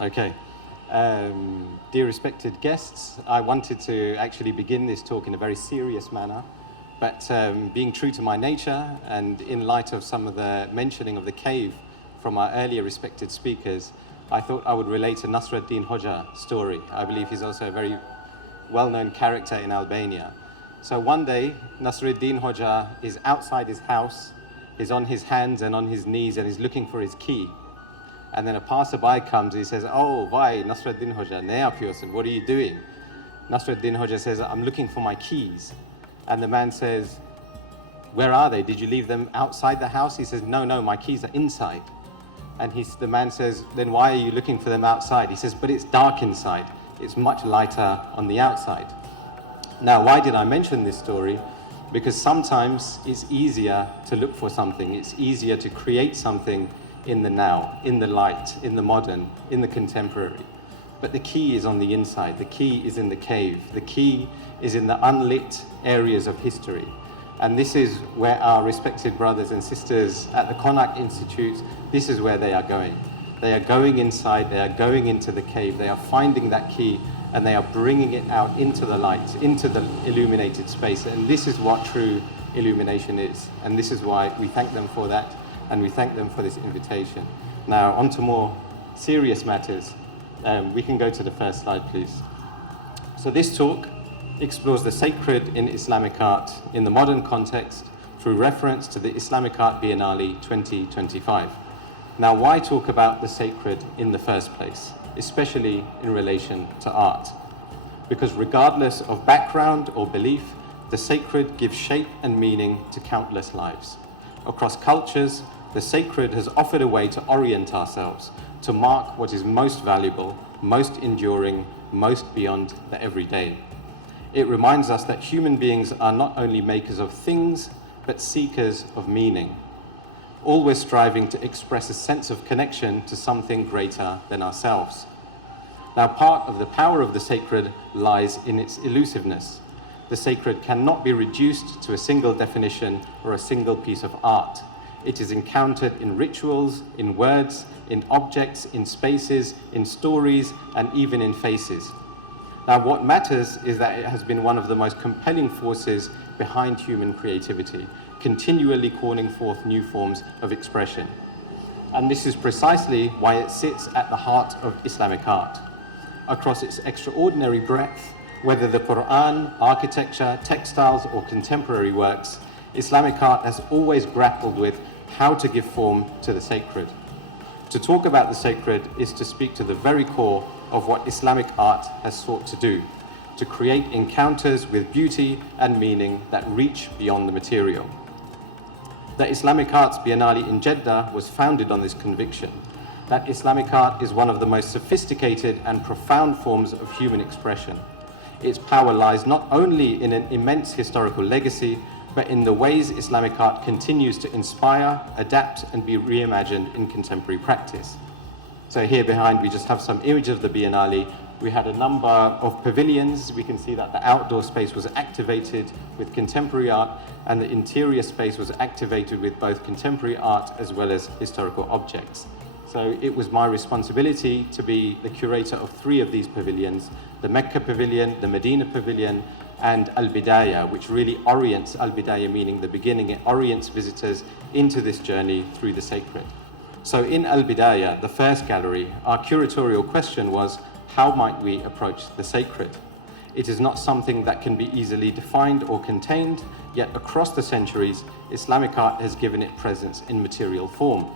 Okay. Dear respected guests, I wanted to actually begin this talk in a very serious manner, but being true to my nature and in light of some of the mentioning of the cave from our earlier respected speakers, I thought I would relate a Nasruddin Hoxha story. I believe he's also a very well-known character in Albania. So one day, Nasruddin Hoxha is outside his house, he's on his hands and on his knees and he's looking for his key. And then a passerby comes, he says, "Oh, why, Nasruddin Hoxha, ne yapıyorsun? What are you doing?" Nasruddin Hoxha says, "I'm looking for my keys." And the man says, "Where are they? Did you leave them outside the house?" He says, "No, my keys are inside." And the man says, "Then why are you looking for them outside?" He says, "But it's dark inside. It's much lighter on the outside." Now, why did I mention this story? Because sometimes it's easier to look for something. It's easier to create something in the now, in the light, in the modern, in the contemporary. But the key is on the inside. The key is in the cave. The key is in the unlit areas of history. And this is where our respected brothers and sisters at the Konak Institute, this is where they are going. They are going inside, they are going into the cave, they are finding that key, and they are bringing it out into the light, into the illuminated space. And this is what true illumination is. And this is why we thank them for that, and we thank them for this invitation. Now, on to more serious matters. We can go to the first slide, please. So this talk explores the sacred in Islamic art in the modern context through reference to the Islamic Art Biennale 2025. Now, why talk about the sacred in the first place, especially in relation to art? Because regardless of background or belief, the sacred gives shape and meaning to countless lives. Across cultures, the sacred has offered a way to orient ourselves, to mark what is most valuable, most enduring, most beyond the everyday. It reminds us that human beings are not only makers of things, but seekers of meaning, always striving to express a sense of connection to something greater than ourselves. Now, part of the power of the sacred lies in its elusiveness. The sacred cannot be reduced to a single definition or a single piece of art. It is encountered in rituals, in words, in objects, in spaces, in stories, and even in faces. Now, what matters is that it has been one of the most compelling forces behind human creativity, continually calling forth new forms of expression. And this is precisely why it sits at the heart of Islamic art. Across its extraordinary breadth, whether the Quran, architecture, textiles, or contemporary works, Islamic art has always grappled with how to give form to the sacred. To talk about the sacred is to speak to the very core of what Islamic art has sought to do, to create encounters with beauty and meaning that reach beyond the material. The Islamic Arts Biennale in Jeddah was founded on this conviction, that Islamic art is one of the most sophisticated and profound forms of human expression. Its power lies not only in an immense historical legacy, but in the ways Islamic art continues to inspire, adapt, and be reimagined in contemporary practice. So here behind, we just have some images of the Biennale. We had a number of pavilions. We can see that the outdoor space was activated with contemporary art, and the interior space was activated with both contemporary art as well as historical objects. So it was my responsibility to be the curator of 3 of these pavilions, the Mecca Pavilion, the Medina Pavilion, and Al-Bidayah, which really orients, Al-Bidayah meaning the beginning, it orients visitors into this journey through the sacred. So in Al-Bidayah, the first gallery, our curatorial question was, how might we approach the sacred? It is not something that can be easily defined or contained, yet across the centuries, Islamic art has given it presence in material form.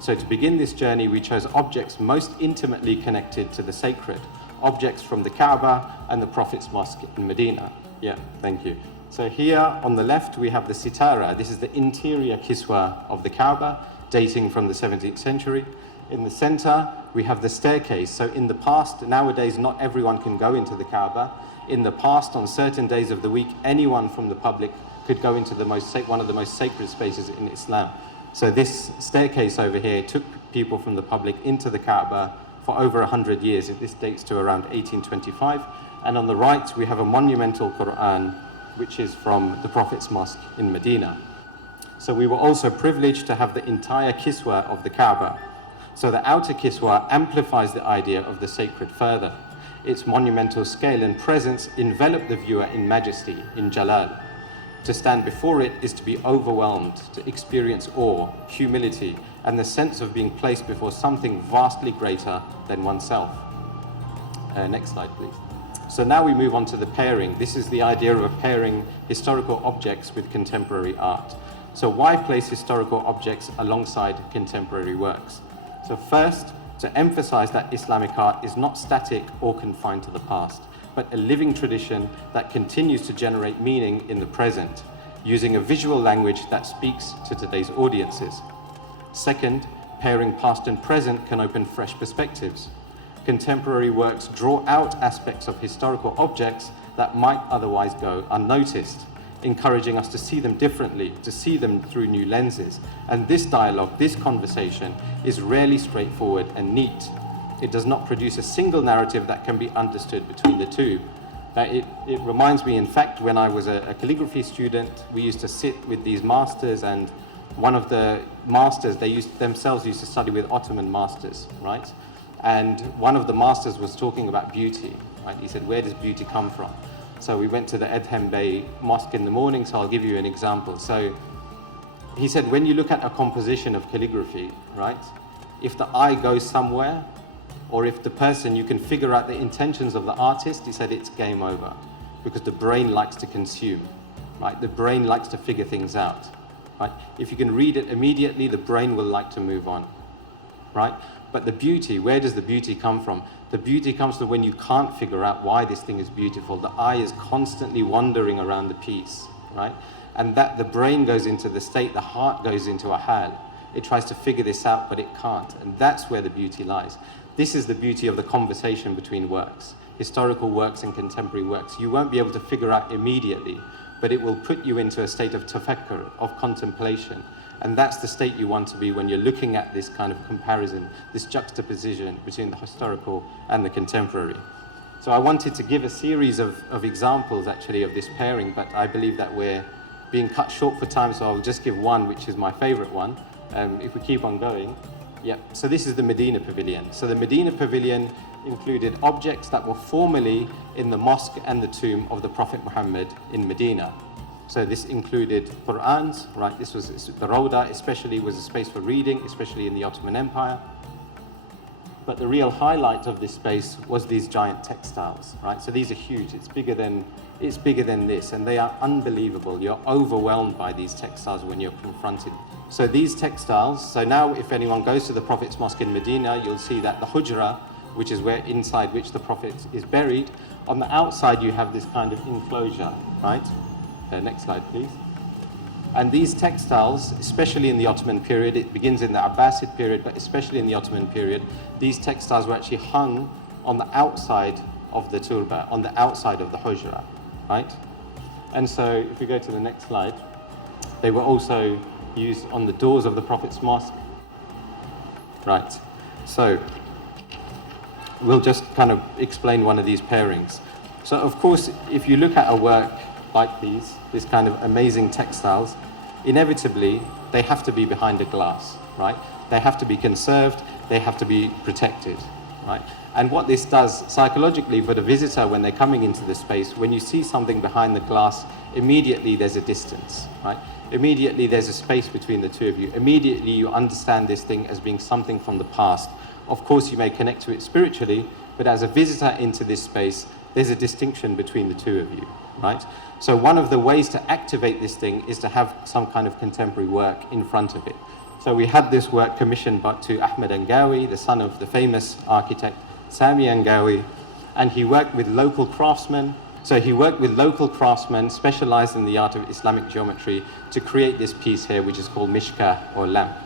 So to begin this journey, we chose objects most intimately connected to the sacred, objects from the Kaaba and the Prophet's mosque in Medina. Yeah, thank you. So here on the left, we have the sitara. This is the interior kiswa of the Kaaba, dating from the 17th century. In the center, we have the staircase. So in the past, nowadays, not everyone can go into the Kaaba. In the past, on certain days of the week, anyone from the public could go into one of the most sacred spaces in Islam. So this staircase over here took people from the public into the Kaaba for over 100 years. This dates to around 1825. And on the right, we have a monumental Quran, which is from the Prophet's mosque in Medina. So we were also privileged to have the entire kiswa of the Kaaba. So the outer kiswa amplifies the idea of the sacred further. Its monumental scale and presence envelop the viewer in majesty, in jalal. To stand before it is to be overwhelmed, to experience awe, humility, and the sense of being placed before something vastly greater than oneself. Next slide, please. So now we move on to the pairing. This is the idea of pairing historical objects with contemporary art. So why place historical objects alongside contemporary works? So first, to emphasize that Islamic art is not static or confined to the past, but a living tradition that continues to generate meaning in the present, using a visual language that speaks to today's audiences. Second, pairing past and present can open fresh perspectives. Contemporary works draw out aspects of historical objects that might otherwise go unnoticed, encouraging us to see them differently, to see them through new lenses. And this dialogue, this conversation, is rarely straightforward and neat. It does not produce a single narrative that can be understood between the two. It reminds me, in fact, when I was a calligraphy student, we used to sit with these masters, and one of the masters, they themselves used to study with Ottoman masters, right? And one of the masters was talking about beauty, right? He said, where does beauty come from? So we went to the Edhem Bey Mosque in the morning, so I'll give you an example. So he said, when you look at a composition of calligraphy, right? If the eye goes somewhere, or if the person, you can figure out the intentions of the artist, he said it's game over, because the brain likes to consume, right? The brain likes to figure things out, right? If you can read it immediately, the brain will like to move on, right? But the beauty, where does the beauty come from? The beauty comes from when you can't figure out why this thing is beautiful. The eye is constantly wandering around the piece, right? And that the brain goes into the state, the heart goes into a hal. It tries to figure this out, but it can't. And that's where the beauty lies. This is the beauty of the conversation between works, historical works and contemporary works. You won't be able to figure out immediately, but it will put you into a state of tafakkur, of contemplation. And that's the state you want to be when you're looking at this kind of comparison, this juxtaposition between the historical and the contemporary. So I wanted to give a series of examples, actually, of this pairing, but I believe that we're being cut short for time, so I'll just give one, which is my favorite one. If we keep on going. Yeah, so this is the Medina Pavilion. So the Medina Pavilion included objects that were formerly in the mosque and the tomb of the Prophet Muhammad in Medina. So this included Qur'ans, right? This was the Rawda, especially, was a space for reading, especially in the Ottoman Empire. But the real highlight of this space was these giant textiles, right? So these are huge. It's bigger than this, and they are unbelievable. You're overwhelmed by these textiles when you're confronted. So these textiles, so now if anyone goes to the Prophet's mosque in Medina, you'll see that the Hujra, which is where inside which the Prophet is buried, on the outside you have this kind of enclosure, right? Next slide, please. And these textiles, especially in the Ottoman period, it begins in the Abbasid period, but especially in the Ottoman period, these textiles were actually hung on the outside of the turba, on the outside of the Hujra, right? And so if we go to the next slide, they were also used on the doors of the Prophet's mosque, right? So we'll just kind of explain one of these pairings. So of course, if you look at a work like this kind of amazing textiles, inevitably they have to be behind a glass, right? They have to be conserved, they have to be protected, right? And what this does psychologically for the visitor when they're coming into the space, when you see something behind the glass, immediately there's a distance, right? Immediately there's a space between the two of you. Immediately you understand this thing as being something from the past. Of course you may connect to it spiritually, but as a visitor into this space, there's a distinction between the two of you, right? So one of the ways to activate this thing is to have some kind of contemporary work in front of it. So we had this work commissioned to Ahmed Angawi, the son of the famous architect Sami Angawi, and he worked with local craftsmen. So he worked with local craftsmen specialized in the art of Islamic geometry to create this piece here, which is called mishkah, or lamp.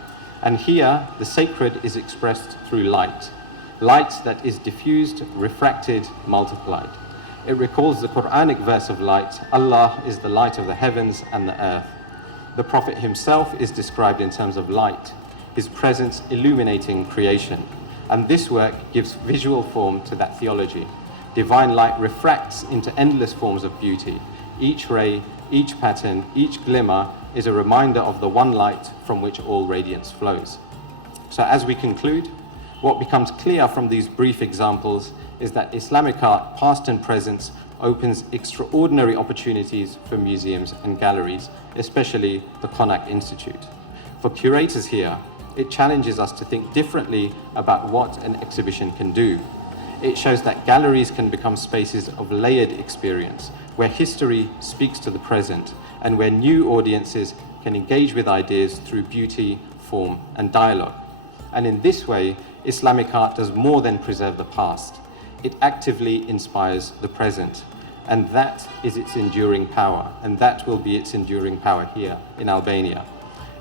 And here, the sacred is expressed through light. Light that is diffused, refracted, multiplied. It recalls the Quranic verse of light, Allah is the light of the heavens and the earth. The Prophet himself is described in terms of light, his presence illuminating creation. And this work gives visual form to that theology. Divine light refracts into endless forms of beauty. Each ray, each pattern, each glimmer is a reminder of the one light from which all radiance flows. So as we conclude, What becomes clear from these brief examples is that Islamic art, past and present, opens extraordinary opportunities for museums and galleries, especially the Konak Institute. For curators here, it challenges us to think differently about what an exhibition can do. It shows that galleries can become spaces of layered experience, where history speaks to the present, and where new audiences can engage with ideas through beauty, form, and dialogue. And in this way, Islamic art does more than preserve the past. It actively inspires the present. And that is its enduring power, and that will be its enduring power here in Albania.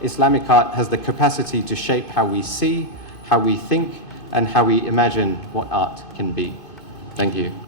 Islamic art has the capacity to shape how we see, how we think, and how we imagine what art can be. Thank you.